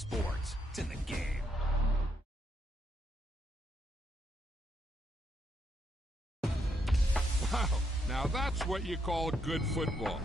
sports. It's in the game. Wow, now that's what you call good football.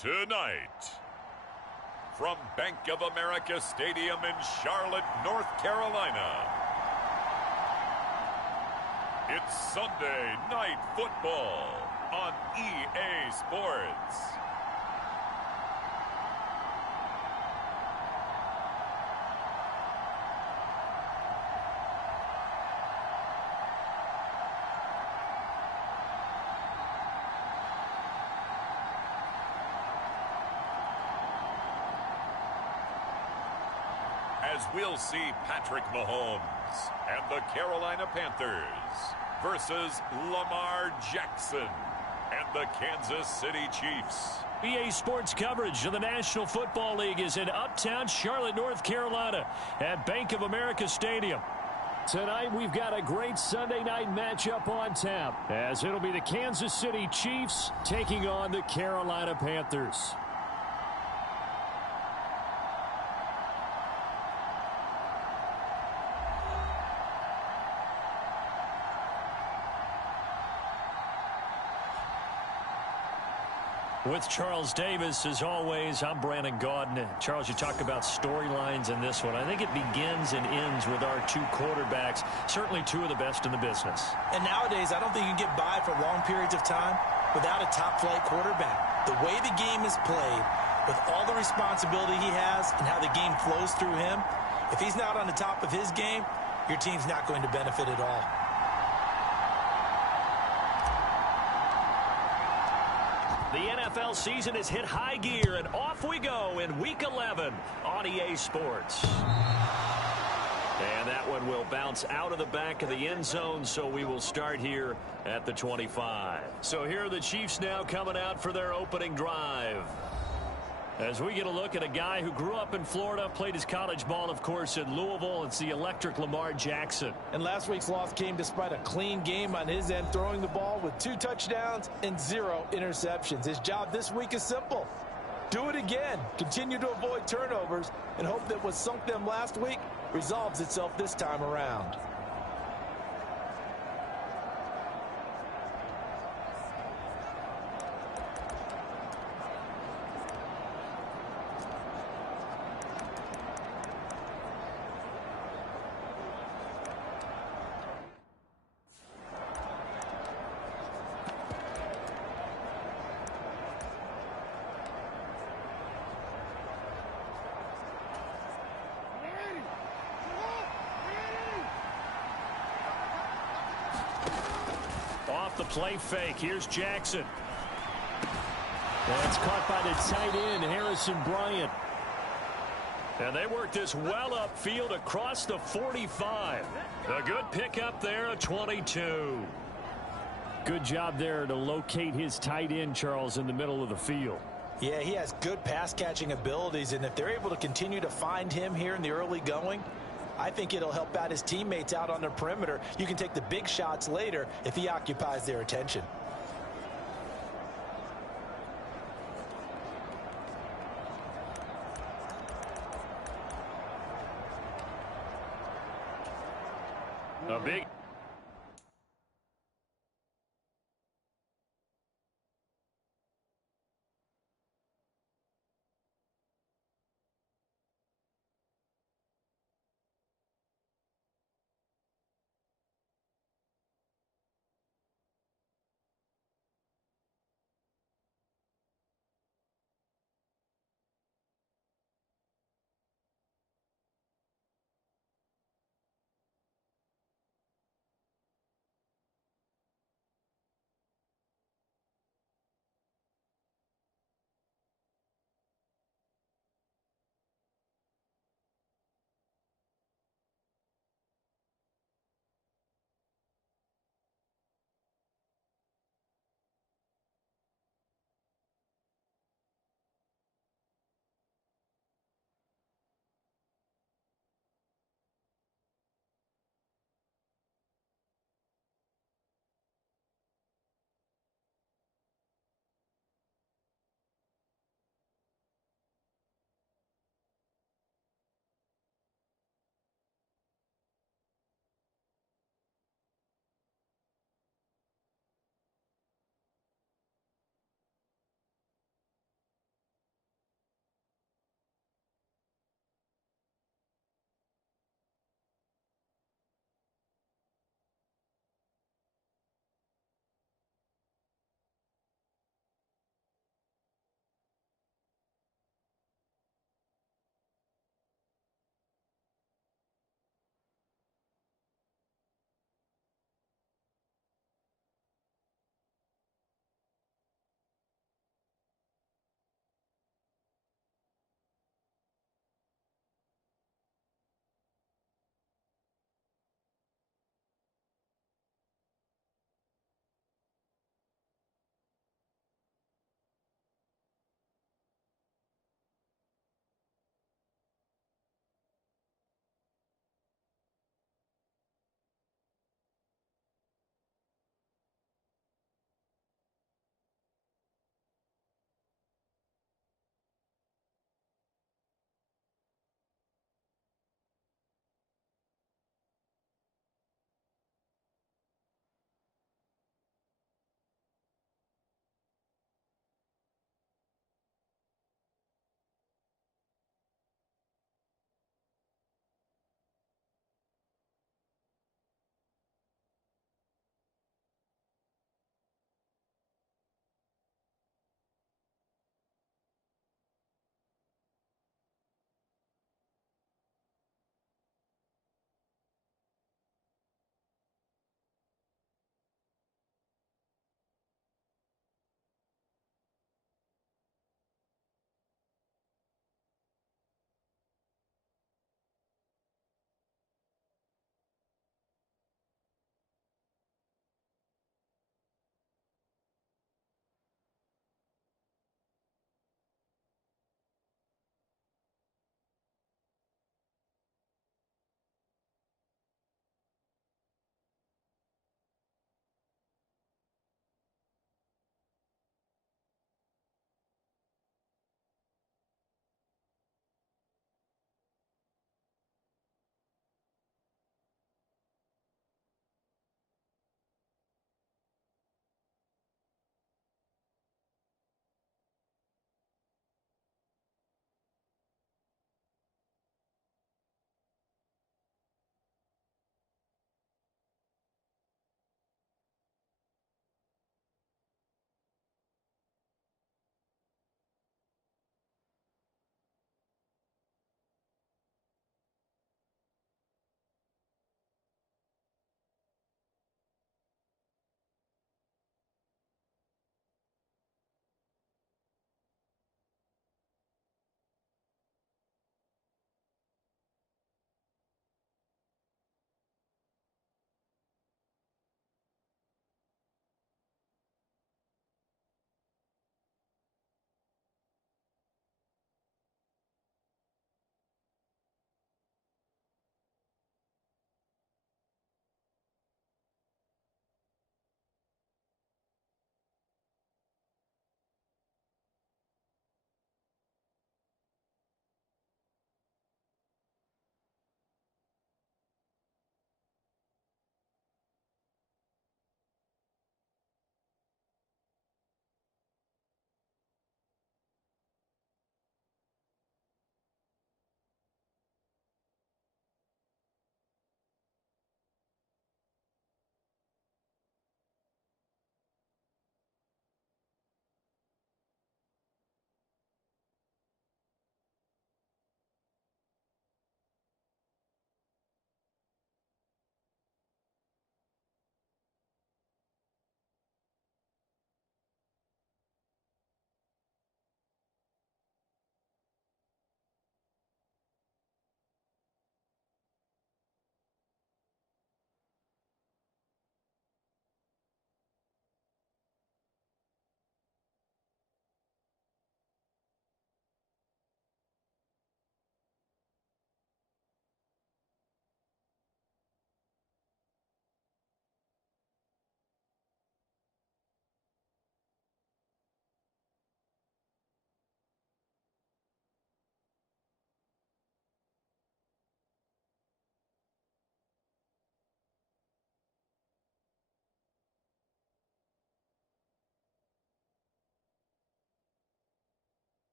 Tonight, from Bank of America Stadium in Charlotte, North Carolina, it's Sunday Night Football on EA Sports. as we'll see Patrick Mahomes and the Carolina Panthers versus Lamar Jackson and the Kansas City Chiefs. EA Sports coverage of the National Football League is in uptown Charlotte, North Carolina at Bank of America Stadium. Tonight we've got a great Sunday night matchup on tap, as it'll be the Kansas City Chiefs taking on the Carolina Panthers. With Charles Davis, as always, I'm Brandon Gaudin. Charles, you talk about storylines in this one. I think it begins and ends with our two quarterbacks, certainly two of the best in the business. And nowadays, I don't think you can get by for long periods of time without a top-flight quarterback. The way the game is played, with all the responsibility he has and how the game flows through him, if he's not on the top of his game, your team's not going to benefit at all. The NFL season has hit high gear, and off we go in Week 11 on EA Sports. And that one will bounce out of the back of the end zone, so we will start here at the 25. So here are the Chiefs now coming out for their opening drive. As we get a look at a guy who grew up in Florida, played his college ball, of course, in Louisville. It's the electric Lamar Jackson. And last week's loss came despite a clean game on his end, throwing the ball with 2 touchdowns and 0 interceptions. His job this week is simple. Do it again. Continue to avoid turnovers and hope that what sunk them last week resolves itself this time around. Off the play fake, here's Jackson. That's caught by the tight end, Harrison Bryant. And they work this well upfield across the 45. A good pickup there, a 22. Good job there to locate his tight end, Charles, in the middle of the field. Yeah, he has good pass-catching abilities, and if they're able to continue to find him here in the early going, I think it'll help out his teammates out on the perimeter. You can take the big shots later if he occupies their attention. A big...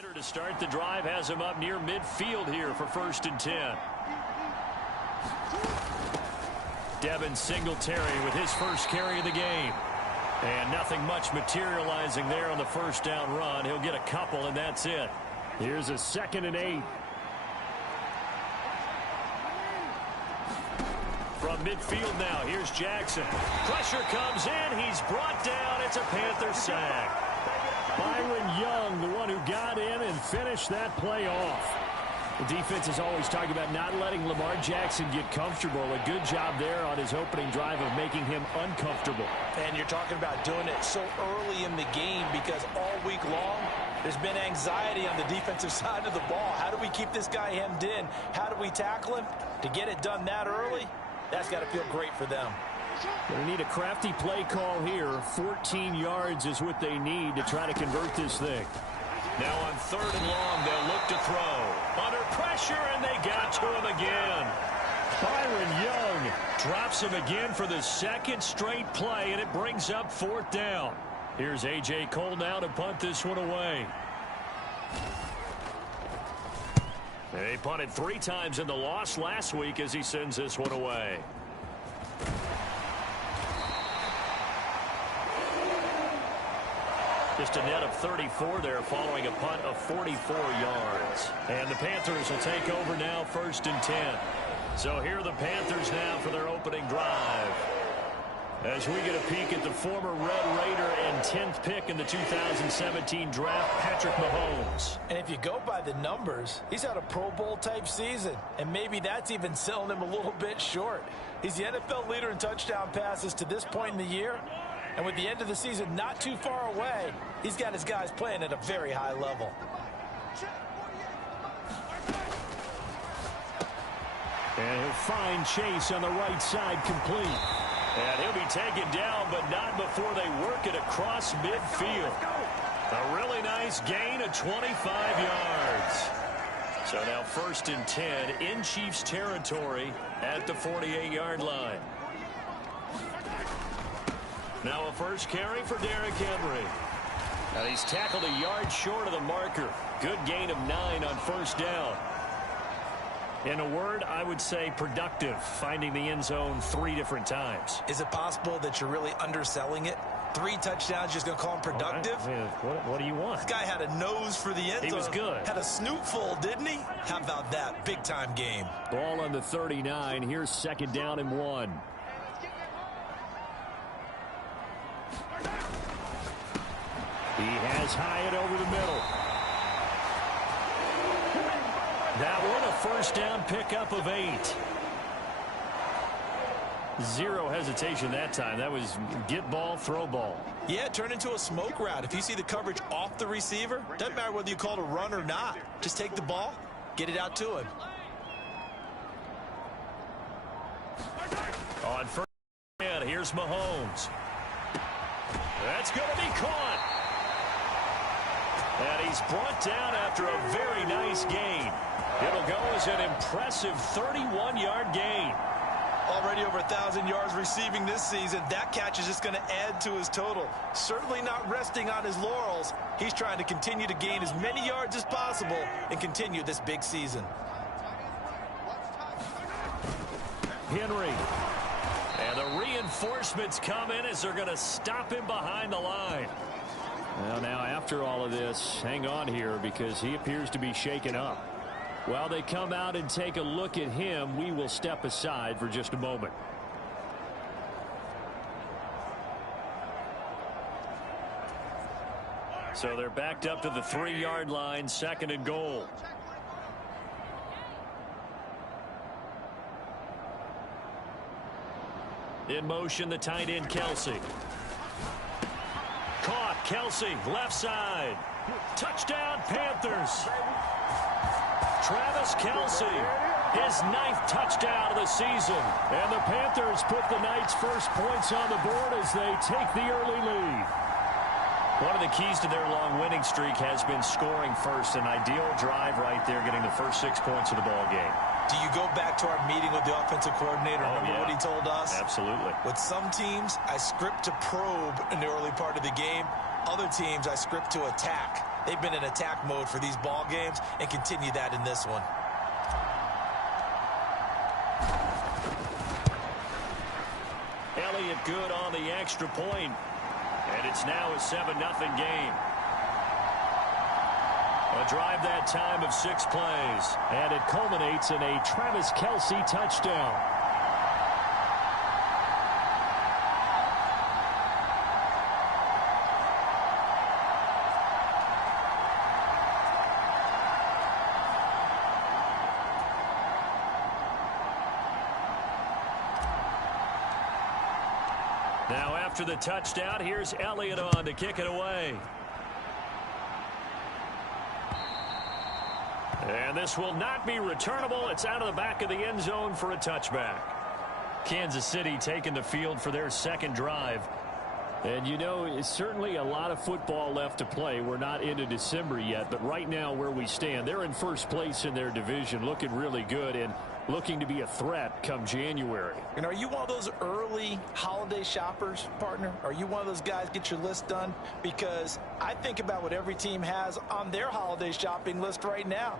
Hitter to start the drive has him up near midfield here for 1st and 10. Devin Singletary with his first carry of the game. And nothing much materializing there on the first down run. He'll get a couple, and that's it. Here's a 2nd and 8. From midfield now, here's Jackson. Pressure comes in. He's brought down. It's a Panther sack. Byron Young, the one who got in and finished that play off. The defense is always talking about not letting Lamar Jackson get comfortable. A good job there on his opening drive of making him uncomfortable. And you're talking about doing it so early in the game because all week long there's been anxiety on the defensive side of the ball. How do we keep this guy hemmed in? How do we tackle him? To get it done that early, that's got to feel great for them. They need a crafty play call here. 14 yards is what they need to try to convert this thing. Now on 3rd and long, they'll look to throw. Under pressure, and they got to him again. Byron Young drops him again for the 2nd straight play, and it brings up 4th down. Here's A.J. Cole now to punt this one away. They punted 3 times in the loss last week as he sends this one away. Just a net of 34 there following a punt of 44 yards. And the Panthers will take over now 1st and 10. So here are the Panthers now for their opening drive. As we get a peek at the former Red Raider and 10th pick in the 2017 draft, Patrick Mahomes. And if you go by the numbers, he's had a Pro Bowl type season. And maybe that's even selling him a little bit short. He's the NFL leader in touchdown passes to this point in the year. And with the end of the season not too far away, he's got his guys playing at a very high level. And he'll find Chase on the right side complete. And he'll be taken down, but not before they work it across midfield. A really nice gain of 25 yards. So now 1st and 10 in Chiefs territory at the 48-yard line. Now a first carry for Derrick Henry. Now he's tackled a yard short of the marker. Good gain of 9 on 1st down. In a word, I would say productive, finding the end zone 3 different times. Is it possible that you're really underselling it? 3 touchdowns, just going to call him productive? Right. What do you want? This guy had a nose for the end zone. He was good. Had a snootful, didn't he? How about that? Big-time game. Ball on the 39. Here's 2nd down and 1. He has Hyatt over the middle. That one a 1st down pickup of 8. 0 hesitation that time. That was get ball, throw ball. Yeah, it turned into a smoke route. If you see the coverage off the receiver, doesn't matter whether you call it a run or not. Just take the ball, get it out to him. On 1st down, here's Mahomes. That's going to be caught. And he's brought down after a very nice gain. It'll go as an impressive 31-yard gain. Already over 1,000 yards receiving this season. That catch is just going to add to his total. Certainly not resting on his laurels. He's trying to continue to gain as many yards as possible and continue this big season. Henry. And the reinforcements come in as they're going to stop him behind the line. Well, now after all of this, hang on here because he appears to be shaken up. While they come out and take a look at him, we will step aside for just a moment. So they're backed up to the 3-yard line, 2nd and goal. In motion, the tight end, Kelsey. Caught, Kelsey, left side. Touchdown, Panthers. Travis Kelsey, his 9th touchdown of the season. And the Panthers put the night's first points on the board as they take the early lead. One of the keys to their long winning streak has been scoring first. An ideal drive right there, getting the first 6 points of the ball game. Do you go back to our meeting with the offensive coordinator? Remember what he told us? Absolutely. With some teams, I script to probe in the early part of the game. Other teams, I script to attack. They've been in attack mode for these ball games and continue that in this one. Elliott good on the extra point. And it's now a 7-0 game. A drive that time of 6 plays. And it culminates in a Travis Kelce touchdown. Now after the touchdown, here's Elliott on to kick it away. And this will not be returnable. It's out of the back of the end zone for a touchback. Kansas City taking the field for their second drive. And, you know, it's certainly a lot of football left to play. We're not into December yet, but right now where we stand, they're in first place in their division, looking really good and looking to be a threat come January. And are you one of those early holiday shoppers, partner? Are you one of those guys get your list done? Because I think about what every team has on their holiday shopping list right now.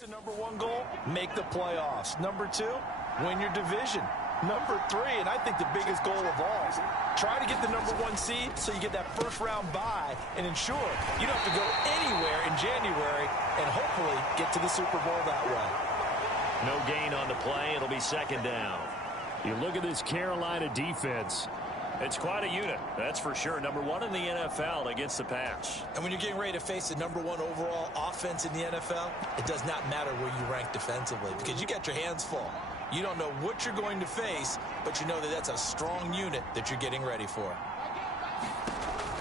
The number one goal, make the playoffs. Number two, win your division. Number three, and I think the biggest goal of all, try to get the number one seed so you get that first round bye and ensure you don't have to go anywhere in January and hopefully get to the Super Bowl that way. No gain on the play. It'll be second down. You look at this Carolina defense. It's quite a unit, that's for sure. Number one in the NFL against the pass. And when you're getting ready to face the number one overall offense in the NFL, it does not matter where you rank defensively because you got your hands full. You don't know what you're going to face, but you know that that's a strong unit that you're getting ready for.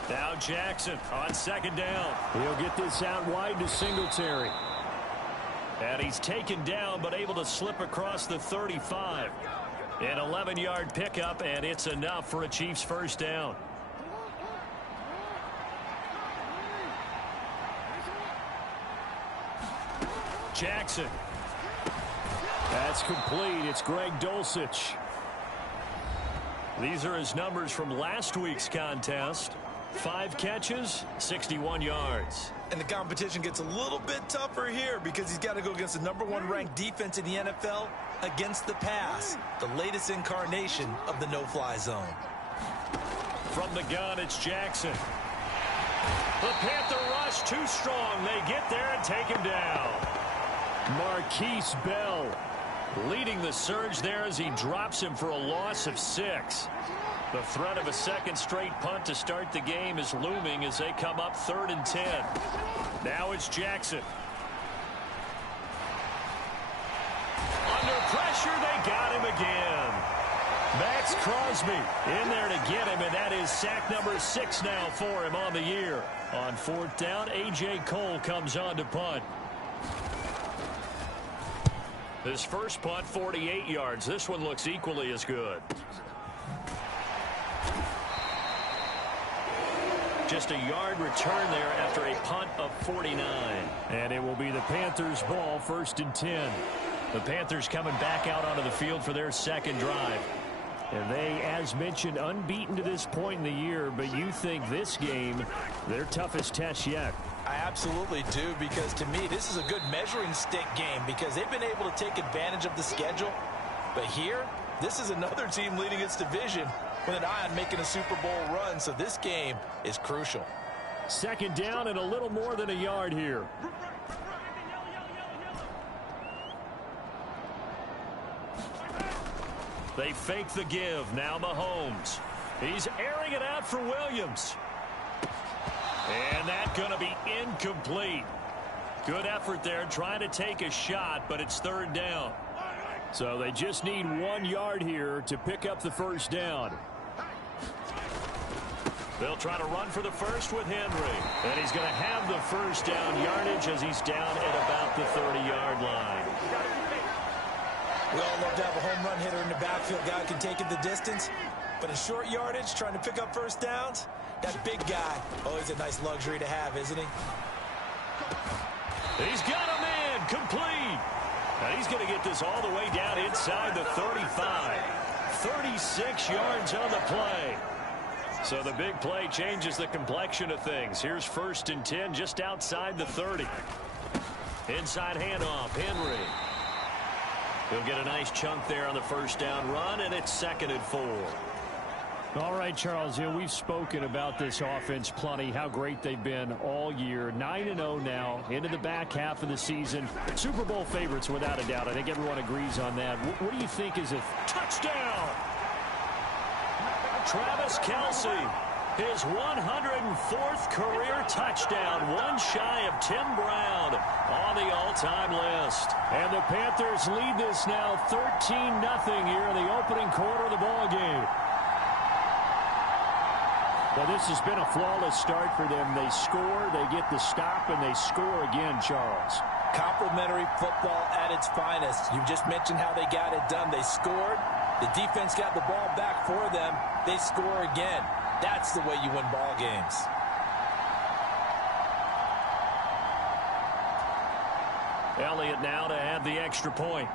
Now Jackson on second down. He'll get this out wide to Singletary. And he's taken down but able to slip across the 35. An 11-yard pickup, and it's enough for a Chiefs first down. Jackson. That's complete. It's Greg Dulcich. These are his numbers from last week's contest. 5 catches, 61 yards. And the competition gets a little bit tougher here because he's got to go against the number one ranked defense in the NFL against the pass, the latest incarnation of the no-fly zone. From the gun, it's Jackson. The Panther rush too strong. They get there and take him down. Marquise Bell leading the surge there as he drops him for a loss of 6. The threat of a second straight punt to start the game is looming as they come up 3rd and 10. Now it's Jackson. Under pressure, they got him again. Max Crosby in there to get him, and that is sack number 6 now for him on the year. On 4th down, A.J. Cole comes on to punt. His first punt, 48 yards. This one looks equally as good. Just a yard return there after a punt of 49. And it will be the Panthers' ball, 1st and 10. The Panthers coming back out onto the field for their second drive. And they, as mentioned, unbeaten to this point in the year, but you think this game, their toughest test yet. I absolutely do, because to me, this is a good measuring stick game because they've been able to take advantage of the schedule. But here, this is another team leading its division with an eye on making a Super Bowl run, so this game is crucial. Second down and a little more than a yard here. They fake the give. Now Mahomes. He's airing it out for Williams. And that's going to be incomplete. Good effort there trying to take a shot, but it's 3rd down. So they just need 1 yard here to pick up the first down. They'll try to run for the first with Henry. And he's going to have the first down yardage as he's down at about the 30-yard line. We all love to have a home run hitter in the backfield. Guy can take it the distance. But in short yardage, trying to pick up first downs, that big guy, always a nice luxury to have, isn't he? He's got a man complete. And he's going to get this all the way down inside the 35. 36 yards on the play. So the big play changes the complexion of things. Here's 1st and 10 just outside the 30. Inside handoff, Henry. He'll get a nice chunk there on the first down run, and it's 2nd and 4. All right, Charles, we've spoken about this offense plenty, how great they've been all year. 9-0 now, into the back half of the season. Super Bowl favorites, without a doubt. I think everyone agrees on that. What do you think is a touchdown? Travis Kelce, his 104th career touchdown, one shy of Tim Brown on the all-time list. And the Panthers lead this now 13-0 here in the opening quarter of the ball game. Well, this has been a flawless start for them. They score, they get the stop, and they score again, Charles. Complimentary football at its finest. You just mentioned how they got it done. They scored. The defense got the ball back for them. They score again. That's the way you win ball games. Elliott now to have the extra point.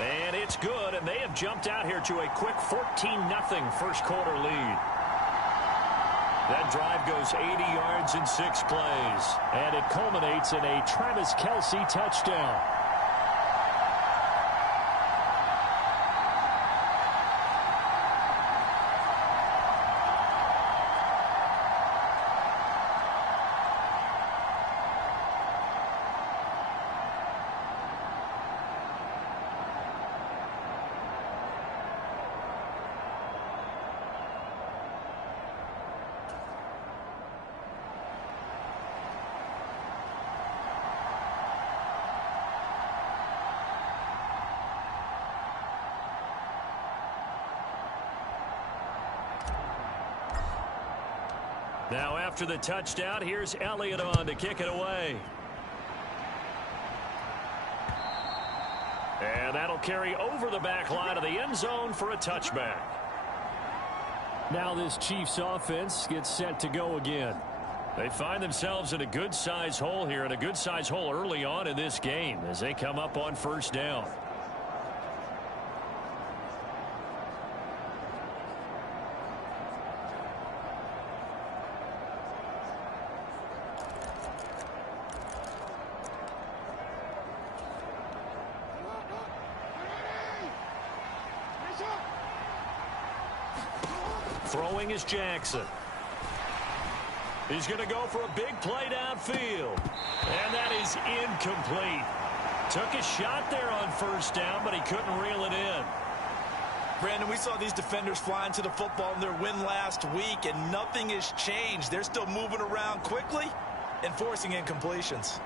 And it's good, and they have jumped out here to a quick 14-0 first quarter lead. That drive goes 80 yards in 6 plays. And it culminates in a Travis Kelce touchdown. Now after the touchdown, here's Elliott on to kick it away. And that'll carry over the back line of the end zone for a touchback. Now this Chiefs offense gets set to go again. They find themselves in a good-sized hole here, and a good-sized hole early on in this game as they come up on first down. Throwing is Jackson. He's going to go for a big play downfield. And that is incomplete. Took a shot there on first down, but he couldn't reel it in. Brandon, we saw these defenders flying to the football in their win last week, and nothing has changed. They're still moving around quickly and forcing incompletions.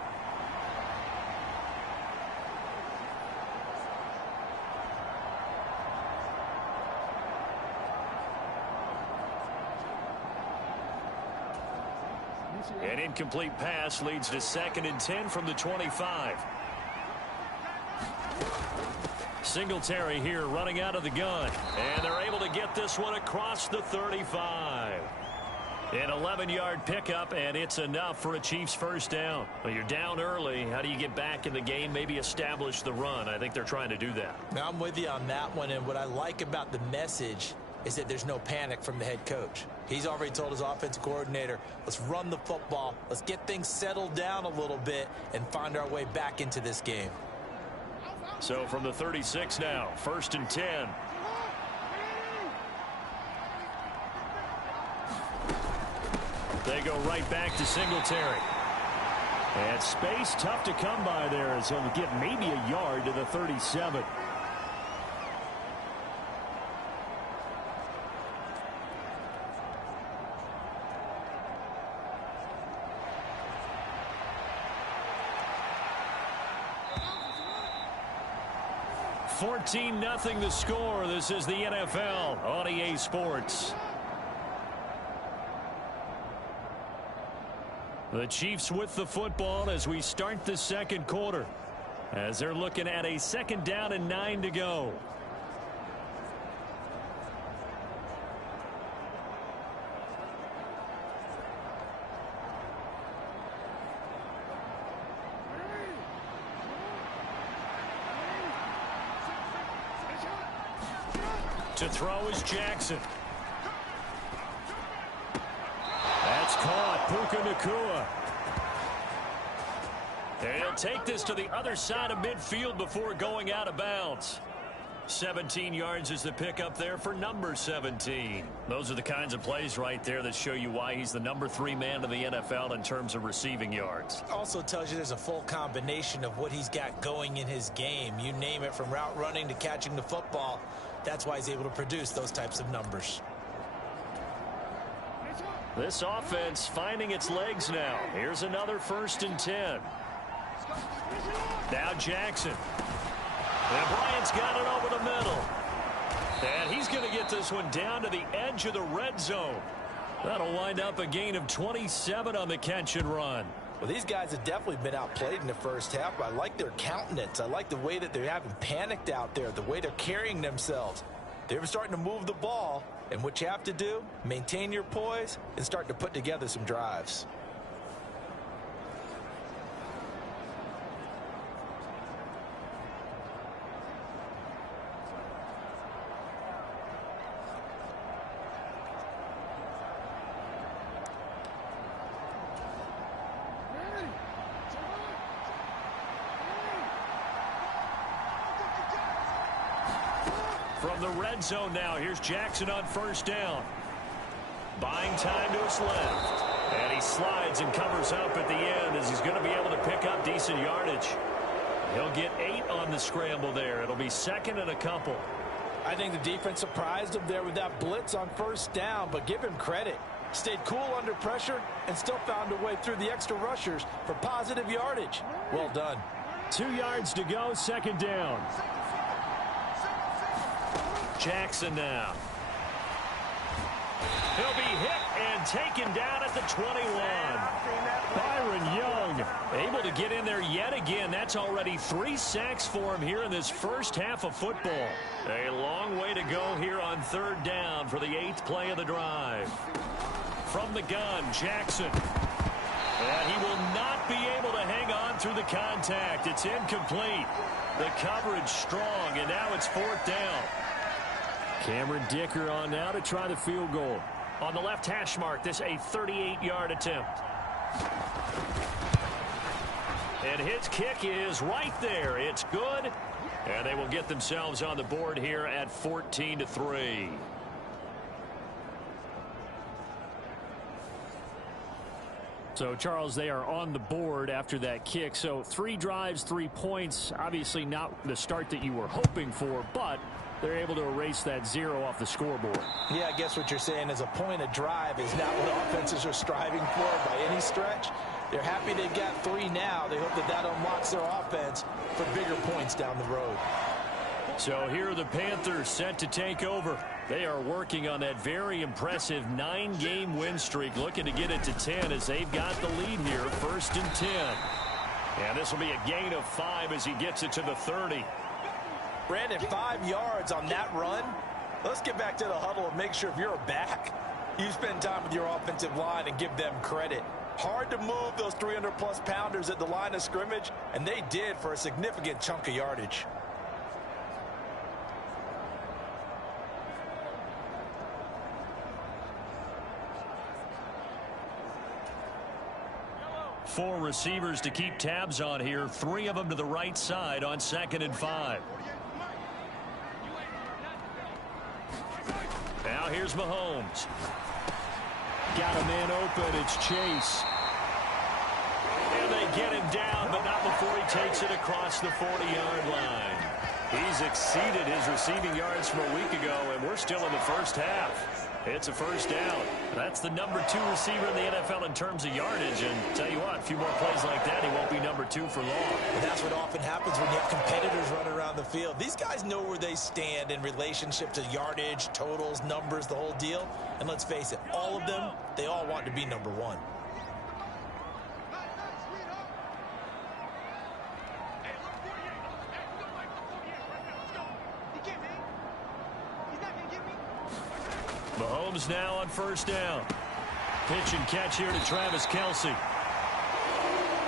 An incomplete pass leads to 2nd and 10 from the 25. Singletary here running out of the gun. And they're able to get this one across the 35. An 11-yard pickup, and it's enough for a Chiefs first down. Well, you're down early. How do you get back in the game, maybe establish the run? I think they're trying to do that. Now, I'm with you on that one, and what I like about the message is that there's no panic from the head coach. He's already told his offensive coordinator, let's run the football, let's get things settled down a little bit and find our way back into this game. So from the 36 now, 1st and 10. They go right back to Singletary. And space tough to come by there as he'll get maybe a yard to the 37. $14-0 the score. This is the NFL on EA Sports. The Chiefs with the football as we start the second quarter, as they're looking at a 2nd down and 9 to go. To throw is Jackson. That's caught. Puka Nacua. And he'll take this to the other side of midfield before going out of bounds. 17 yards is the pickup there for number 17. Those are the kinds of plays right there that show you why he's the number 3 man in the NFL in terms of receiving yards. Also tells you there's a full combination of what he's got going in his game. You name it, from route running to catching the football. That's why he's able to produce those types of numbers. This offense finding its legs now. Here's another 1st and 10. Now Jackson. And Bryant's got it over the middle. And he's going to get this one down to the edge of the red zone. That'll wind up a gain of 27 on the catch and run. Well, these guys have definitely been outplayed in the first half. I like their countenance. I like the way that they haven't panicked out there, the way they're carrying themselves. They're starting to move the ball, and what you have to do, maintain your poise and start to put together some drives. From the red zone now, here's Jackson on first down. Buying time to his left. And he slides and covers up at the end as he's going to be able to pick up decent yardage. He'll get 8 on the scramble there. It'll be second and a couple. I think the defense surprised him there with that blitz on first down, but give him credit. Stayed cool under pressure and still found a way through the extra rushers for positive yardage. Well done. 2 yards to go, second down. Jackson now. He'll be hit and taken down at the 21. Byron Young Able to get in there yet again. That's already 3 sacks for him here in this first half of football. A long way to go here on third down for the 8th play of the drive. From the gun, Jackson. And he will not be able to hang on through the contact. It's incomplete. The coverage strong, and now it's 4th down. Cameron Dicker on now to try the field goal. On the left hash mark, this a 38-yard attempt. And his kick is right there. It's good. And they will get themselves on the board here at 14-3. So, Charles, they are on the board after that kick. So 3 drives, 3 points. Obviously not the start that you were hoping for, but they're able to erase that 0 off the scoreboard. Yeah, I guess what you're saying is a point of drive is not what offenses are striving for by any stretch. They're happy they've got 3 now. They hope that that unlocks their offense for bigger points down the road. So here are the Panthers set to take over. They are working on that very impressive 9-game win streak, looking to get it to 10 as they've got the lead here, 1st and 10. And this will be a gain of 5 as he gets it to the 30. Brandon, 5 yards on that run. Let's get back to the huddle and make sure if you're a back, you spend time with your offensive line and give them credit. Hard to move those 300-plus pounders at the line of scrimmage, and they did for a significant chunk of yardage. Four receivers to keep tabs on here. 3 of them to the right side on 2nd and 5. Now here's Mahomes. Got a man open. It's Chase. And they get him down, but not before he takes it across the 40-yard line. He's exceeded his receiving yards from a week ago, and we're still in the first half. It's a 1st down. That's the number 2 receiver in the NFL in terms of yardage. And tell you what, a few more plays like that, he won't be number 2 for long. And that's what often happens when you have competitors running around the field. These guys know where they stand in relationship to yardage, totals, numbers, the whole deal. And let's face it, all of them, they all want to be number 1. Mahomes now on 1st down. Pitch and catch here to Travis Kelce.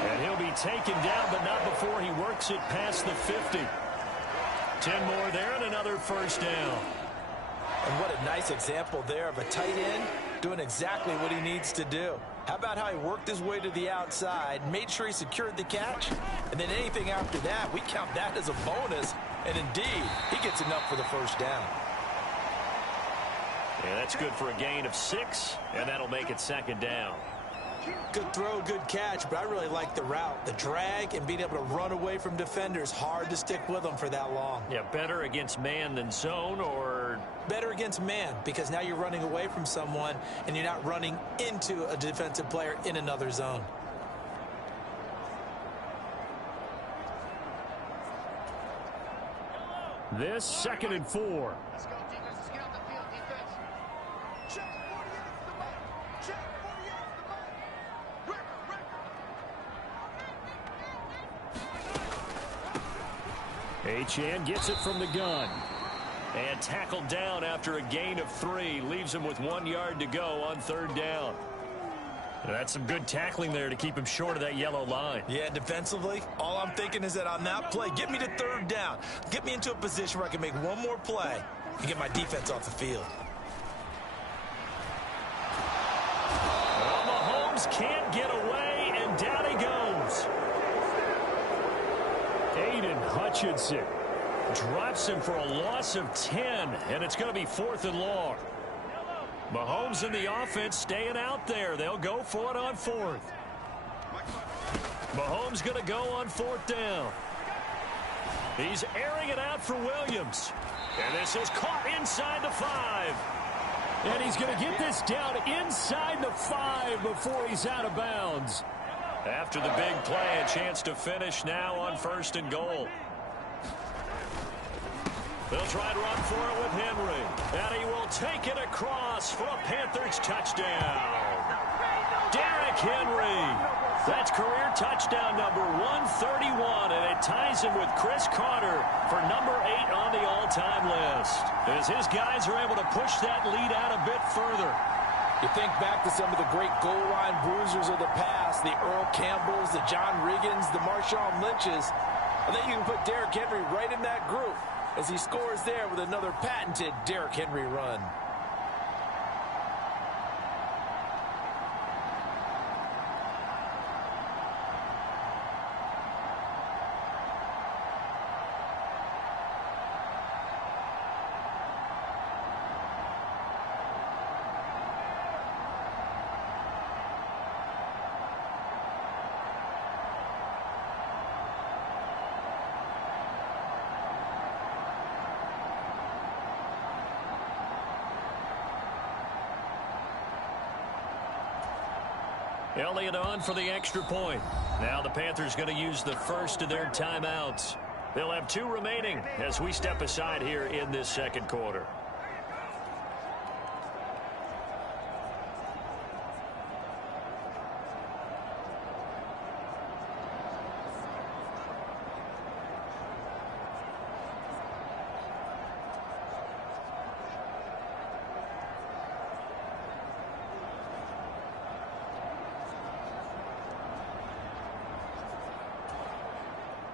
And he'll be taken down, but not before he works it past the 50. 10 more there and another 1st down. And what a nice example there of a tight end doing exactly what he needs to do. How about how he worked his way to the outside, made sure he secured the catch, and then anything after that, we count that as a bonus. And indeed, he gets enough for the 1st down. And that's good for a gain of 6, and that'll make it 2nd down. Good throw, good catch, but I really like the route. The drag and being able to run away from defenders, hard to stick with them for that long. Yeah, better against man than zone, or? Better against man, because now you're running away from someone, and you're not running into a defensive player in another zone. This 2nd and 4. Achane gets it from the gun. And tackled down after a gain of 3. Leaves him with 1 yard to go on 3rd down. That's some good tackling there to keep him short of that yellow line. Yeah, defensively, all I'm thinking is that on that play, get me to 3rd down. Get me into a position where I can make one more play and get my defense off the field. Well, Mahomes can't get away, and down he goes. Aiden Hutchinson Drops him for a loss of 10, and it's going to be 4th and long. Mahomes and the offense staying out there. They'll go for it on 4th. Mahomes going to go on 4th down. He's airing it out for Williams. And this is caught inside the 5. And he's going to get this down inside the 5 before he's out of bounds. After the big play, a chance to finish now on 1st and goal. They'll try to run for it with Henry. And he will take it across for a Panthers touchdown. Derrick Henry. That's career touchdown number 131, and it ties him with Chris Carter for number 8 on the all-time list. As his guys are able to push that lead out a bit further. You think back to some of the great goal line bruisers of the past, the Earl Campbells, the John Riggins, the Marshawn Lynches. I think you can put Derrick Henry right in that group as he scores there with another patented Derrick Henry run. Elliott on for the extra point. Now the Panthers going to use the first of their timeouts. They'll have 2 remaining as we step aside here in this second quarter.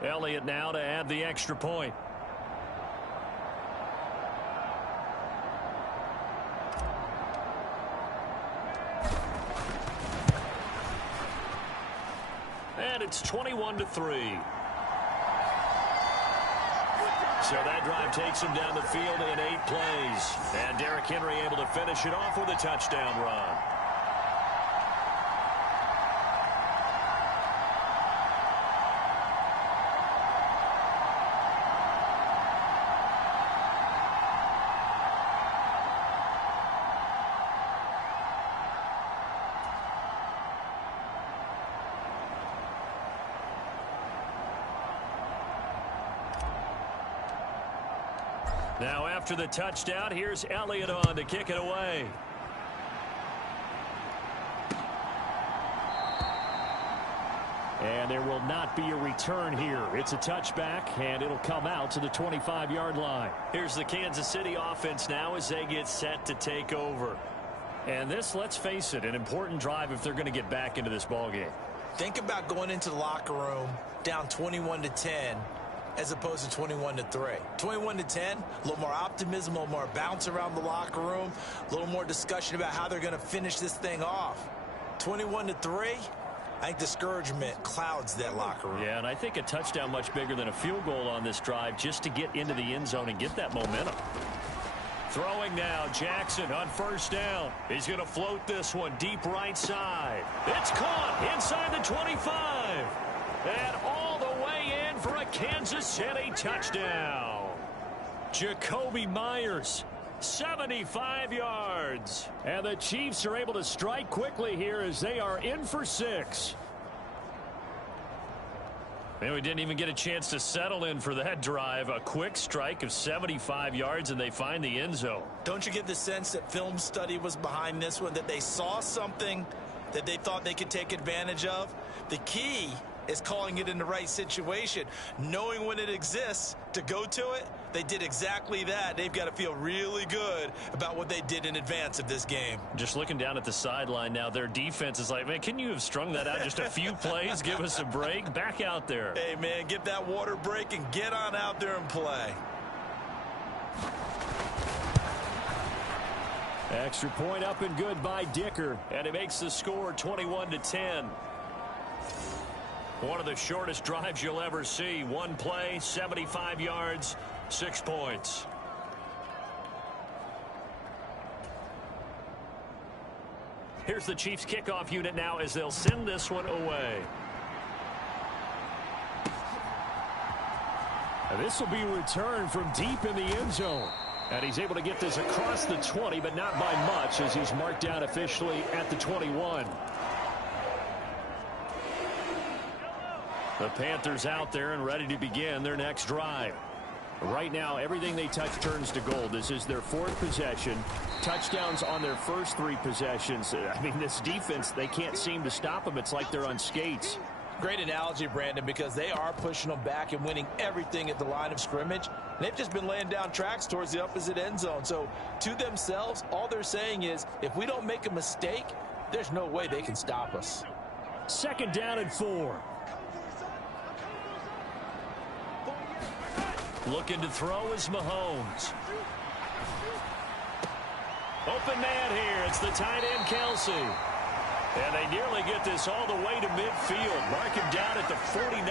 Elliott now to add the extra point. And it's 21-3. So that drive takes him down the field in 8 plays. And Derrick Henry able to finish it off with a touchdown run. Now after the touchdown, here's Elliott on to kick it away. And there will not be a return here. It's a touchback, and it'll come out to the 25-yard line. Here's the Kansas City offense now as they get set to take over. And this, let's face it, an important drive if they're going to get back into this ballgame. Think about going into the locker room down 21-10. As opposed to 21-3. 21-10, a little more optimism, a little more bounce around the locker room, a little more discussion about how they're going to finish this thing off. 21-3, I think discouragement clouds that locker room. Yeah, and I think a touchdown much bigger than a field goal on this drive just to get into the end zone and get that momentum. Throwing now, Jackson on 1st down. He's going to float this one deep right side. It's caught inside the 25. And all the way in for a Kansas City touchdown. Jacoby Myers, 75 yards. And the Chiefs are able to strike quickly here as they are in for 6. And we didn't even get a chance to settle in for that drive. A quick strike of 75 yards, and they find the end zone. Don't you get the sense that film study was behind this one, that they saw something that they thought they could take advantage of? The key is calling it in the right situation, knowing when it exists to go to it. They did exactly that. They've got to feel really good about what they did in advance of this game. Just looking down at the sideline now, their defense is like, man, can you have strung that out just a few plays? Give us a break. Back out there. Hey, man, get that water break and get on out there and play. Extra point up and good by Dicker, and it makes the score 21-10. One of the shortest drives you'll ever see. One play, 75 yards, 6 points. Here's the Chiefs kickoff unit now as they'll send this one away. And this will be returned from deep in the end zone. And he's able to get this across the 20, but not by much as he's marked down officially at the 21. The Panthers out there and ready to begin their next drive. Right now, everything they touch turns to gold. This is their 4th possession. Touchdowns on their first 3 possessions. I mean, this defense, they can't seem to stop them. It's like they're on skates. Great analogy, Brandon, because they are pushing them back and winning everything at the line of scrimmage. They've just been laying down tracks towards the opposite end zone. So to themselves, all they're saying is, if we don't make a mistake, there's no way they can stop us. 2nd down and 4. Looking to throw is Mahomes. Open man here. It's the tight end, Kelsey. And they nearly get this all the way to midfield. Mark him down at the 49.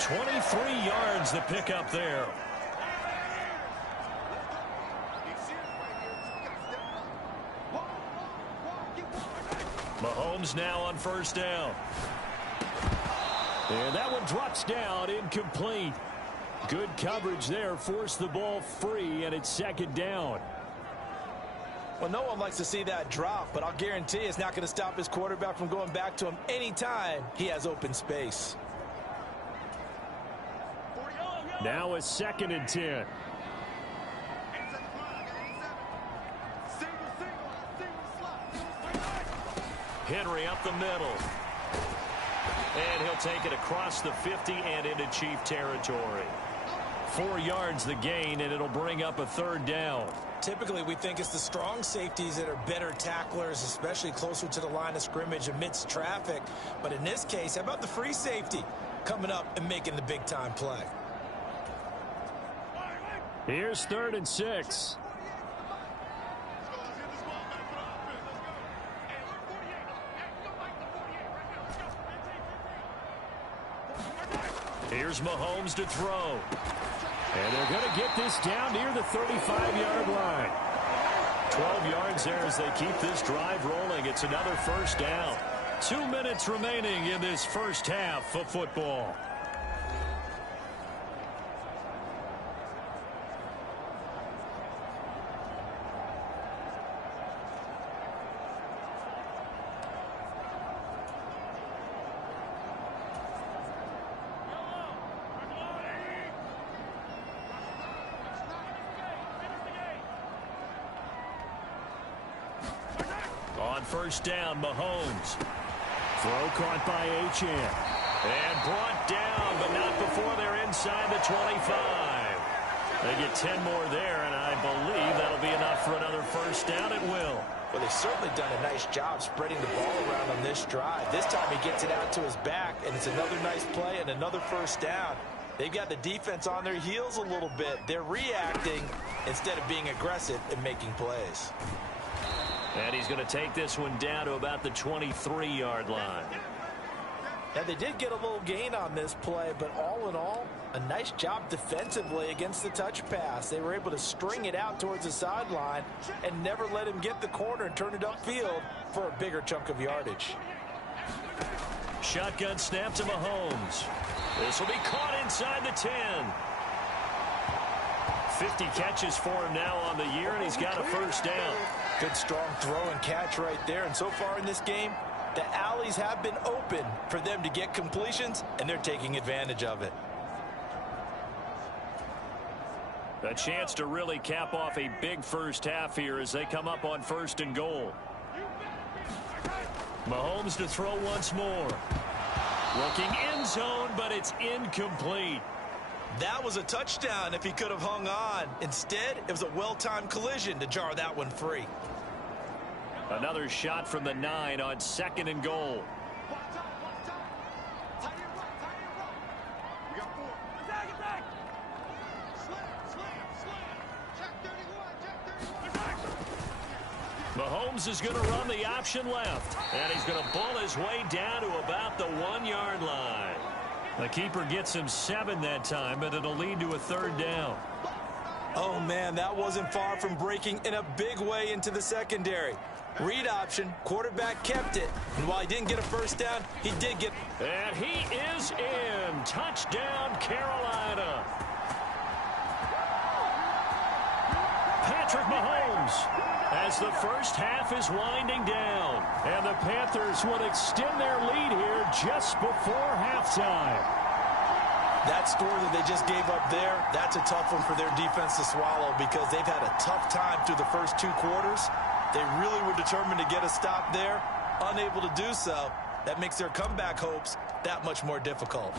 23 yards the pickup there. Mahomes now on 1st down. And that one drops down, incomplete. Good coverage there, forced the ball free, and it's 2nd down. Well, no one likes to see that drop, but I'll guarantee it's not going to stop his quarterback from going back to him anytime he has open space. Now a 2nd and 10. Henry up the middle. And he'll take it across the 50 and into Chief territory. 4 yards the gain, and it'll bring up a 3rd down. Typically, we think it's the strong safeties that are better tacklers, especially closer to the line of scrimmage amidst traffic. But in this case, how about the free safety coming up and making the big-time play? Here's 3rd and 6. Here's Mahomes to throw. And they're going to get this down near the 35-yard line. 12 yards there as they keep this drive rolling. It's another 1st down. 2 minutes remaining in this first half of football. On 1st down, Mahomes. Throw caught by Achane. And brought down, but not before they're inside the 25. They get 10 more there, and I believe that'll be enough for another 1st down. It will. Well, they've certainly done a nice job spreading the ball around on this drive. This time he gets it out to his back, and it's another nice play and another 1st down. They've got the defense on their heels a little bit. They're reacting instead of being aggressive and making plays. And he's going to take this one down to about the 23-yard line. Now, they did get a little gain on this play, but all in all, a nice job defensively against the touch pass. They were able to string it out towards the sideline and never let him get the corner and turn it upfield for a bigger chunk of yardage. Shotgun snap to Mahomes. This will be caught inside the 10. 50 catches for him now on the year, and he's got a 1st down. Good strong throw and catch right there. And so far in this game, the alleys have been open for them to get completions, and they're taking advantage of it. A chance to really cap off a big first half here as they come up on 1st and goal. Mahomes to throw once more. Looking end zone, but it's incomplete. That was a touchdown if he could have hung on. Instead, it was a well-timed collision to jar that one free. Another shot from the 9 on 2nd and goal. Mahomes is going to run the option left, and he's going to bull his way down to about the 1-yard line. The keeper gets him 7 that time, but it'll lead to a 3rd down. Oh, man, that wasn't far from breaking in a big way into the secondary. Read option, quarterback kept it, and while he didn't get a first down, he did get... And he is in. Touchdown, Carolina. Patrick Mahomes, as the first half is winding down, and the Panthers will extend their lead here just before halftime. That score that they just gave up there, that's a tough one for their defense to swallow because they've had a tough time through the first 2 quarters. They really were determined to get a stop there, unable to do so. That makes their comeback hopes that much more difficult.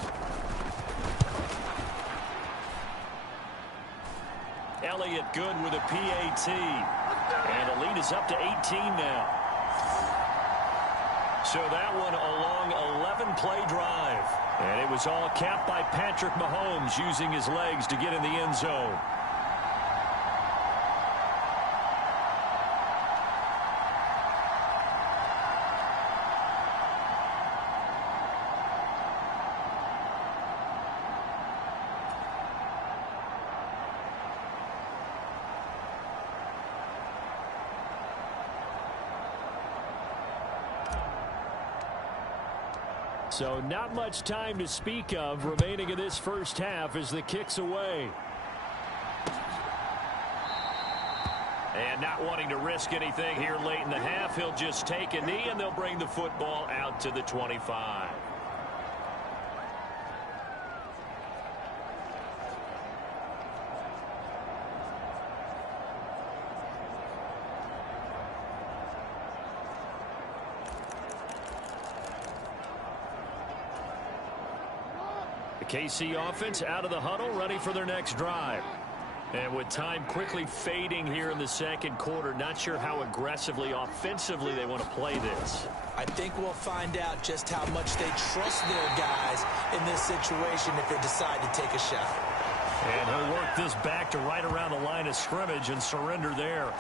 Elliott good with a PAT. And the lead is up to 18 now. So that one a long 11-play drive. And it was all capped by Patrick Mahomes using his legs to get in the end zone. So not much time to speak of remaining in this first half as the kick's away. And not wanting to risk anything here late in the half, he'll just take a knee and they'll bring the football out to the 25. The KC offense out of the huddle, ready for their next drive. And with time quickly fading here in the second quarter, not sure how aggressively, offensively they want to play this. I think we'll find out just how much they trust their guys in this situation if they decide to take a shot. And he'll work this back to right around the line of scrimmage and surrender there.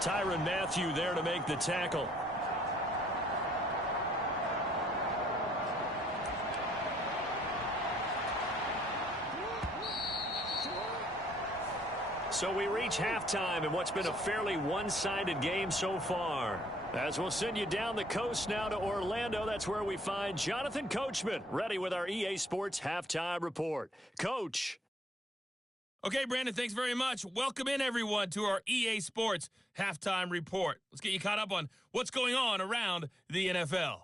Tyrann Mathieu there to make the tackle. So we reach halftime in what's been a fairly one-sided game so far. As we'll send you down the coast now to Orlando, that's where we find Jonathan Coachman, ready with our EA Sports Halftime Report. Coach. Okay, Brandon, thanks very much. Welcome in, everyone, to our EA Sports Halftime Report. Let's get you caught up on what's going on around the NFL.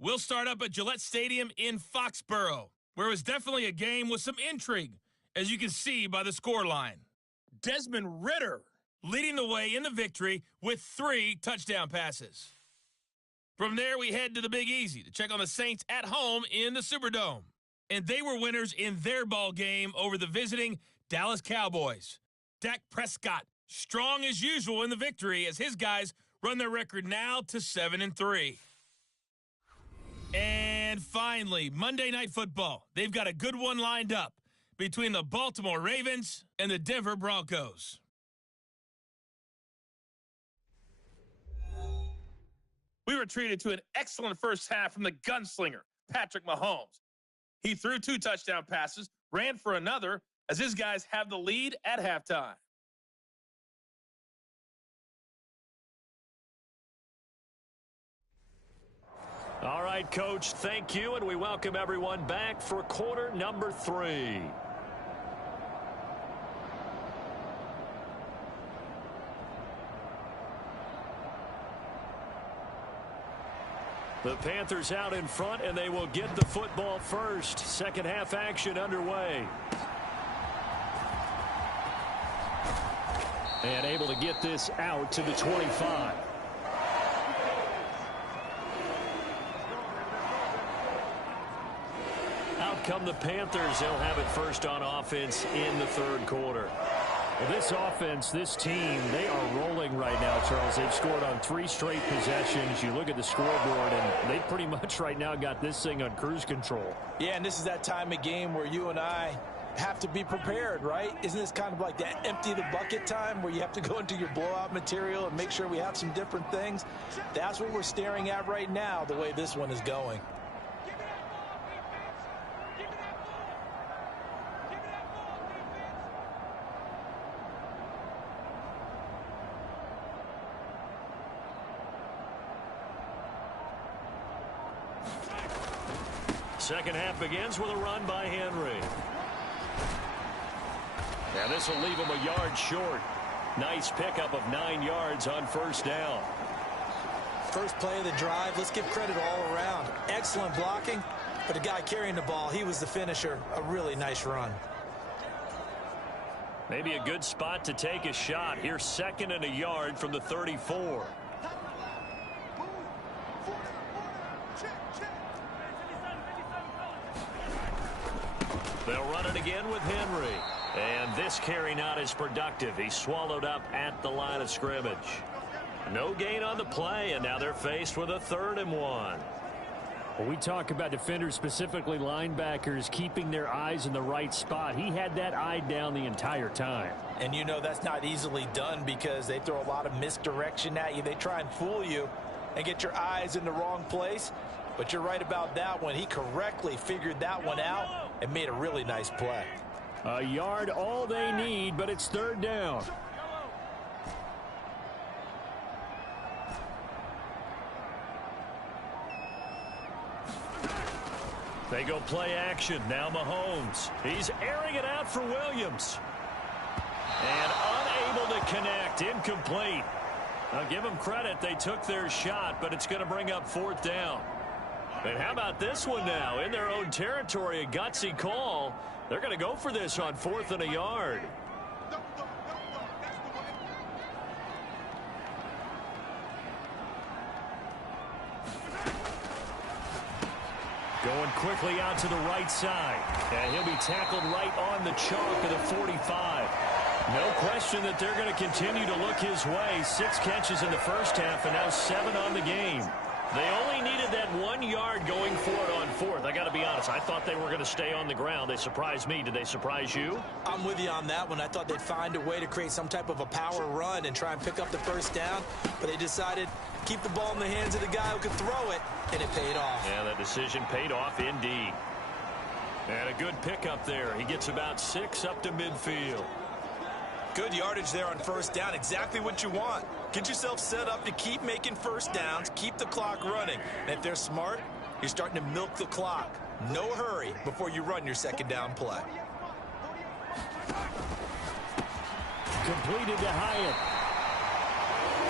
We'll start up at Gillette Stadium in Foxborough, where it was definitely a game with some intrigue, as you can see by the scoreline. Desmond Ridder leading the way in the victory with 3 touchdown passes. From there, we head to the Big Easy to check on the Saints at home in the Superdome. And they were winners in their ball game over the visiting Dallas Cowboys. Dak Prescott, strong as usual in the victory as his guys run their record now to 7-3. And finally, Monday Night Football. They've got a good one lined up between the Baltimore Ravens and the Denver Broncos. We were treated to an excellent first half from the gunslinger, Patrick Mahomes. He threw 2 touchdown passes, ran for another, as his guys have the lead at halftime. All right, Coach, thank you, and we welcome everyone back for quarter number 3. The Panthers out in front, and they will get the football first. Second half action underway. And able to get this out to the 25. Out come the Panthers. They'll have it first on offense in the third quarter. Well, this offense, this team, they are rolling right now, Charles. They've scored on 3 straight possessions. You look at the scoreboard, and they pretty much right now got this thing on cruise control. Yeah, and this is that time of game where you and I have to be prepared, right? Isn't this kind of like that empty the bucket time where you have to go into your blowout material and make sure we have some different things? That's what we're staring at right now, the way this one is going. second half begins with a run by Henry. And this will leave him a yard short. Nice pickup of 9 yards on first down. First play of the drive, let's give credit all around. Excellent blocking, but the guy carrying the ball, he was the finisher. A really nice run. Maybe a good spot to take a shot. Here's 2nd and a yard from the 34. They'll run it again with Henry. And this carry not as productive. He's swallowed up at the line of scrimmage. No gain on the play, and now they're faced with a 3rd and 1. When we talk about defenders, specifically linebackers, keeping their eyes in the right spot, he had that eye down the entire time. And you know that's not easily done because they throw a lot of misdirection at you. They try and fool you and get your eyes in the wrong place. But you're right about that one. He correctly figured that one out and made a really nice play. A yard all they need, but it's 3rd down. They go play action. Now Mahomes. He's airing it out for Williams. And unable to connect. Incomplete. I'll give them credit. They took their shot, but it's going to bring up 4th down. And how about this one now? In their own territory, a gutsy call. They're going to go for this on 4th and a yard. Going quickly out to the right side. And he'll be tackled right on the chalk of the 45. No question that they're going to continue to look his way. 6 catches in the first half and now 7 on the game. They only needed that 1 yard going for it on 4th. I got to be honest, I thought they were going to stay on the ground. They surprised me. Did they surprise you? I'm with you on that one. I thought they'd find a way to create some type of a power run and try and pick up the first down, but they decided keep the ball in the hands of the guy who could throw it, and it paid off. Yeah, that decision paid off indeed. And a good pickup there. He gets about 6 up to midfield. Good yardage there on first down. Exactly what you want. Get yourself set up to keep making first downs, keep the clock running. And if they're smart, you're starting to milk the clock. No hurry before you run your second down play. Completed to Hyatt.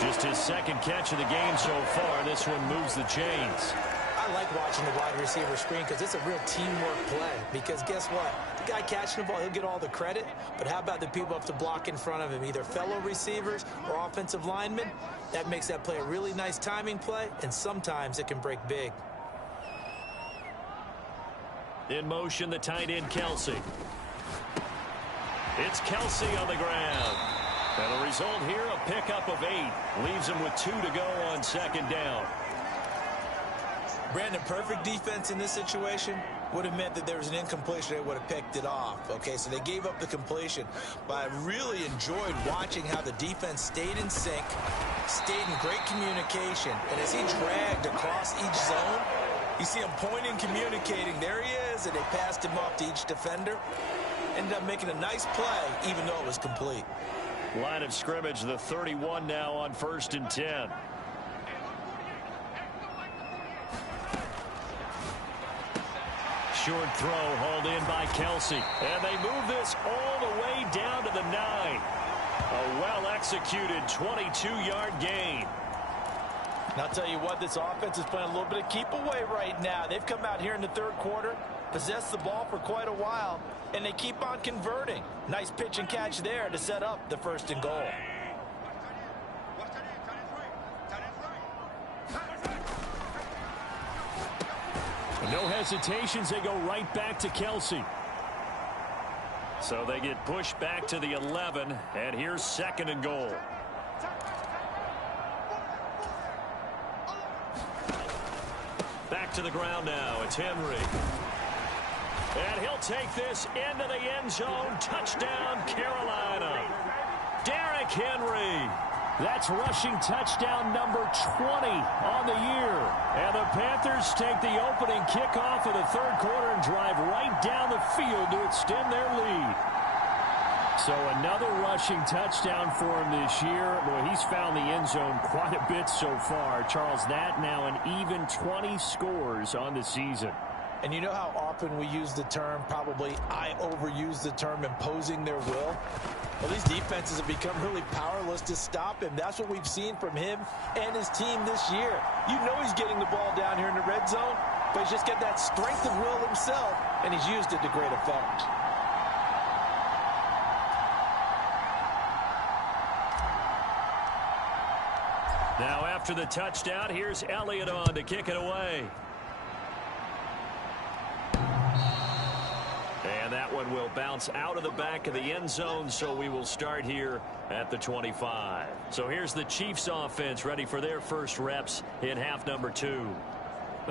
Just his 2nd catch of the game so far. This one moves the chains. I like watching the wide receiver screen because it's a real teamwork play. Because guess what? The guy catching the ball, he'll get all the credit. But how about the people up to block in front of him, either fellow receivers or offensive linemen? That makes that play a really nice timing play, and sometimes it can break big. In motion, the tight end, Kelsey. It's Kelsey on the ground. And the result here, a pickup of 8. Leaves him with 2 to go on 2nd down. Brandon, perfect defense in this situation would have meant that there was an incompletion. They would have picked it off. Okay, so they gave up the completion. But I really enjoyed watching how the defense stayed in sync, stayed in great communication. And as he dragged across each zone, you see him pointing, communicating. There he is, and they passed him off to each defender. Ended up making a nice play, even though it was complete. Line of scrimmage, the 31 now on 1st and 10. Short throw hauled in by Kelsey. And they move this all the way down to the 9. A well-executed 22-yard gain. And I'll tell you what, this offense is playing a little bit of keep away right now. They've come out here in the 3rd quarter, possessed the ball for quite a while, and they keep on converting. Nice pitch and catch there to set up the 1st and goal. No hesitations. They go right back to Kelsey. So they get pushed back to the 11, and here's 2nd and goal. Back to the ground now. It's Henry. And he'll take this into the end zone. Touchdown, Carolina. Derrick Henry. That's rushing touchdown number 20 on the year. And the Panthers take the opening kickoff of the 3rd quarter and drive right down the field to extend their lead. So another rushing touchdown for him this year. Boy, he's found the end zone quite a bit so far. Charles, that now an even 20 scores on the season. And you know how often we use the term, probably I overuse the term, imposing their will? Well, these defenses have become really powerless to stop him. That's what we've seen from him and his team this year. You know he's getting the ball down here in the red zone, but he's just got that strength of will himself, and he's used it to great effect. Now after the touchdown, here's Elliott on to kick it away. And that one will bounce out of the back of the end zone, so we will start here at the 25. So here's the Chiefs offense ready for their first reps in half number 2.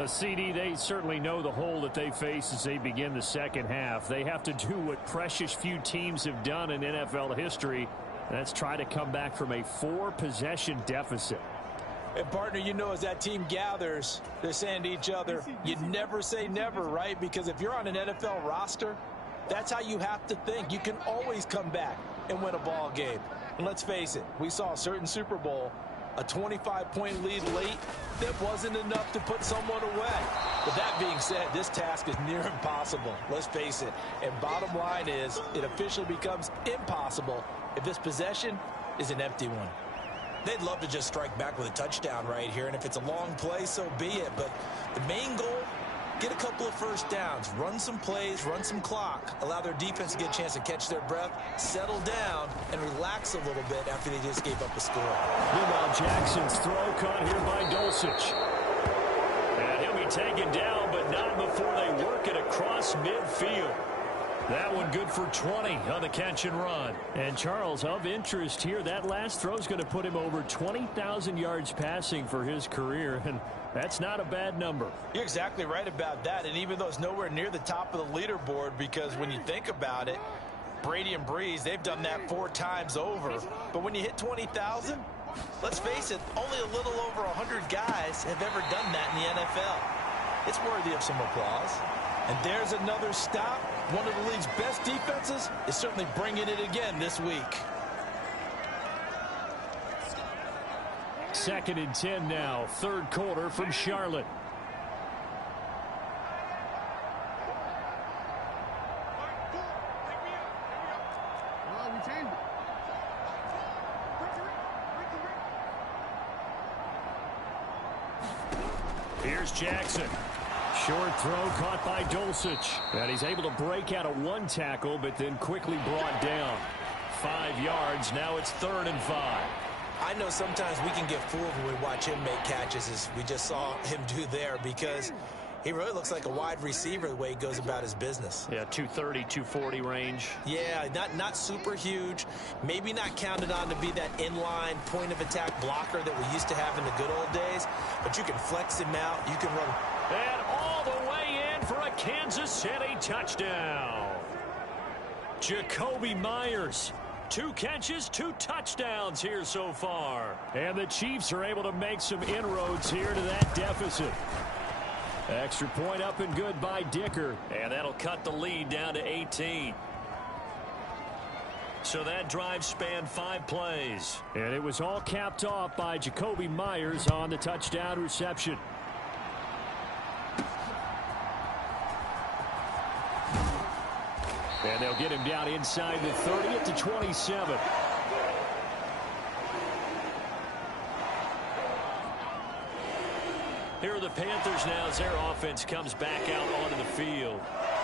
CD, they certainly know the hole that they face as they begin the second half. They have to do what precious few teams have done in NFL history. That's try to come back from a 4-possession deficit. And, partner, you know as that team gathers, they're saying to each other, you never say never, right? Because if you're on an NFL roster, that's how you have to think. You can always come back and win a ball game. And let's face it, we saw a certain Super Bowl, a 25-point lead late, that wasn't enough to put someone away. But that being said, this task is near impossible. Let's face it. And bottom line is, it officially becomes impossible if this possession is an empty one. They'd love to just strike back with a touchdown right here, and if it's a long play, so be it. But the main goal, get a couple of first downs, run some plays, run some clock, allow their defense to get a chance to catch their breath, settle down, and relax a little bit after they just gave up a score. Meanwhile, Jackson's throw caught here by Dulcich. And he'll be taken down, but not before they work it across midfield. That one good for 20 on the catch and run. And Charles, of interest here, that last throw is going to put him over 20,000 yards passing for his career, and that's not a bad number. You're exactly right about that, and even though it's nowhere near the top of the leaderboard, because when you think about it, Brady and Breeze, they've done that 4 times over. But when you hit 20,000, let's face it, only a little over 100 guys have ever done that in the NFL. It's worthy of some applause. And there's another stop. One of the league's best defenses is certainly bringing it again this week. 2nd and 10 now, 3rd quarter from Charlotte. Here's Jackson. Short throw caught by Dulcich. And he's able to break out of 1 tackle, but then quickly brought down. 5 yards. Now it's 3rd and 5. I know sometimes we can get fooled when we watch him make catches, as we just saw him do there, because he really looks like a wide receiver the way he goes about his business. Yeah, 230, 240 range. Yeah, not super huge. Maybe not counted on to be that inline point-of-attack blocker that we used to have in the good old days, but you can flex him out. You can run. And all the way in for a Kansas City touchdown. Jacoby Myers. 2 catches, 2 touchdowns here so far. And the Chiefs are able to make some inroads here to that deficit. Extra point up and good by Dicker. And that'll cut the lead down to 18. So that drive spanned 5 plays. And it was all capped off by Jacoby Myers on the touchdown reception. And they'll get him down inside the 30 at the 27. Here are the Panthers now as their offense comes back out onto the field.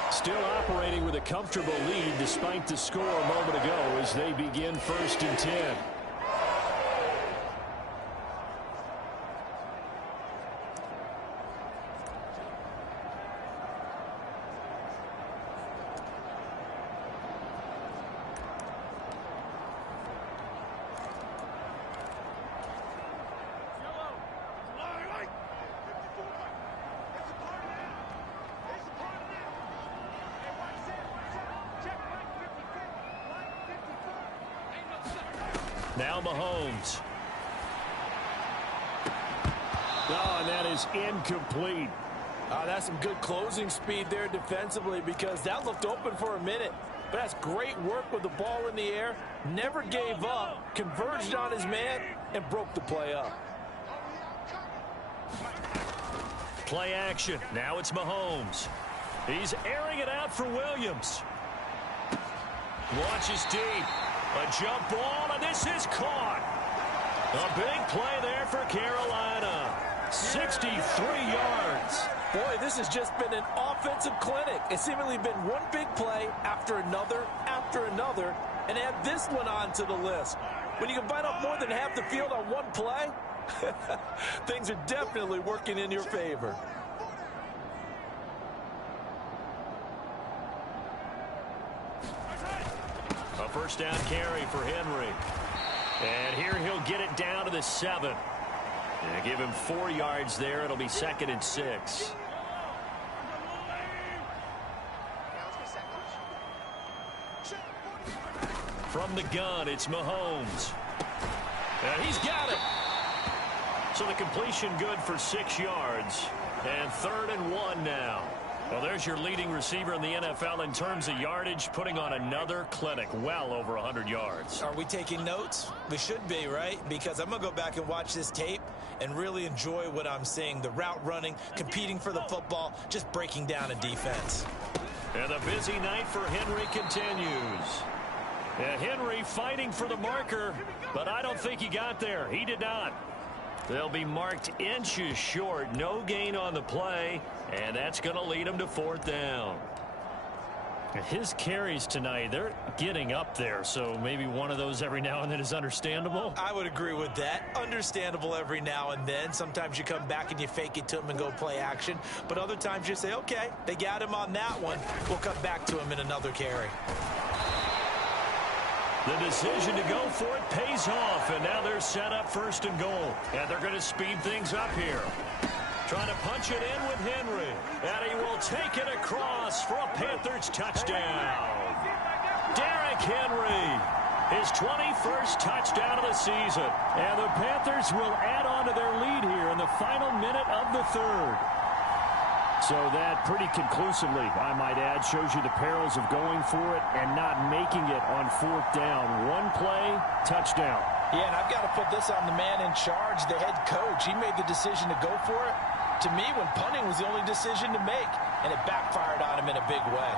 Still operating with a comfortable lead despite the score a moment ago as they begin 1st and 10. Now Mahomes. Oh, and that is incomplete. That's some good closing speed there defensively, because that looked open for a minute. But that's great work with the ball in the air. Never gave up, converged on his man, and broke the play up. Play action. Now it's Mahomes. He's airing it out for Williams. Launches deep. A jump ball, and this is caught. A big play there for Carolina. 63 yards. Boy, this has just been an offensive clinic. It's seemingly been one big play after another, and add this one onto the list. When you can bite up more than half the field on one play, things are definitely working in your favor. A first down carry for Henry. And here he'll get it down to the 7. And give him 4 yards there. It'll be 2nd and 6. From the gun, it's Mahomes. And he's got it. So the completion good for 6 yards. And 3rd and 1 now. Well, there's your leading receiver in the NFL in terms of yardage, putting on another clinic, well over 100 yards. Are we taking notes? We should be, right? Because I'm going to go back and watch this tape and really enjoy what I'm seeing. The route running, competing for the football, just breaking down a defense. And the busy night for Henry continues. And Henry fighting for the marker, but I don't think he got there. He did not. They'll be marked inches short. No gain on the play, and that's going to lead him to 4th down. His carries tonight, they're getting up there, so maybe one of those every now and then is understandable. I would agree with that. Understandable every now and then. Sometimes you come back and you fake it to him and go play action. But other times you say, okay, they got him on that one. We'll come back to him in another carry. The decision to go for it pays off, and now they're set up 1st and goal. And they're going to speed things up here. Trying to punch it in with Henry. And he will take it across for a Panthers touchdown. Derrick Henry, his 21st touchdown of the season. And the Panthers will add on to their lead here in the final minute of the 3rd. So that pretty conclusively, I might add, shows you the perils of going for it and not making it on 4th down. One play, touchdown. Yeah, and I've got to put this on the man in charge, the head coach. He made the decision to go for it. To me, when punting was the only decision to make, and it backfired on him in a big way.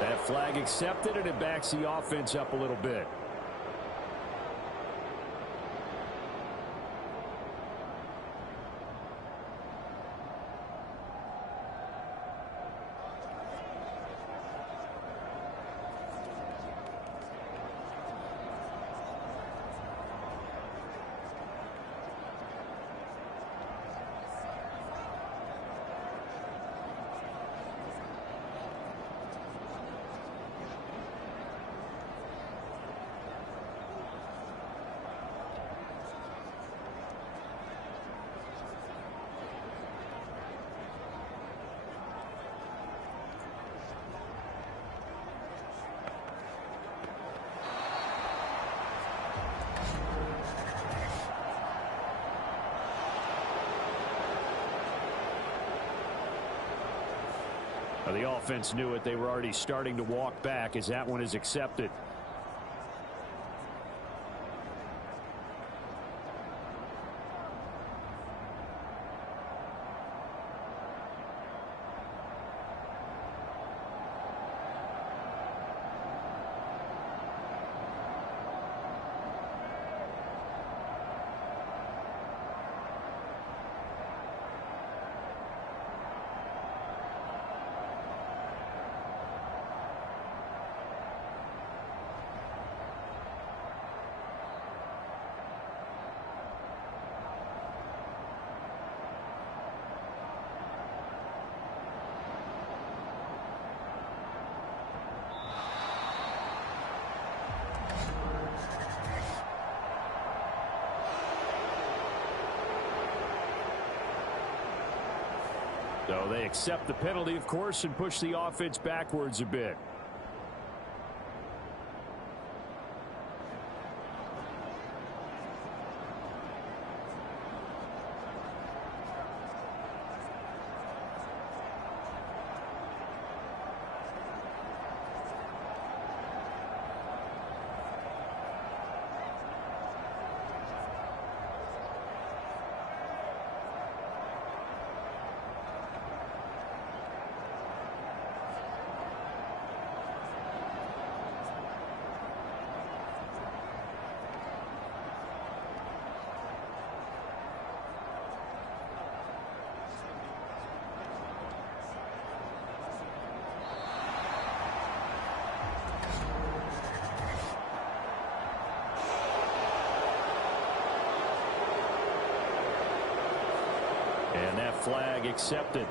That flag accepted, and it backs the offense up a little bit. The offense knew it. They were already starting to walk back as that one is accepted. So they accept the penalty, of course, and push the offense backwards a bit. And that flag accepted.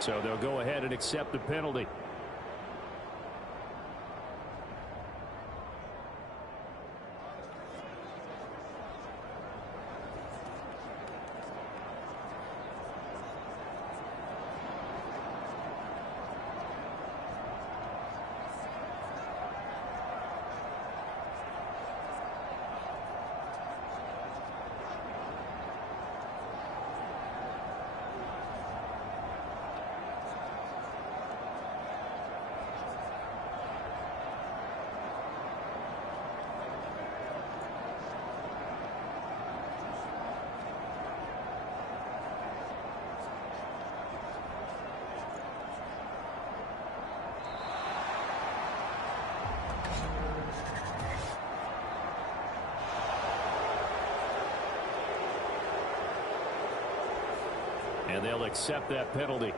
So they'll go ahead and accept the penalty. And they'll accept that penalty.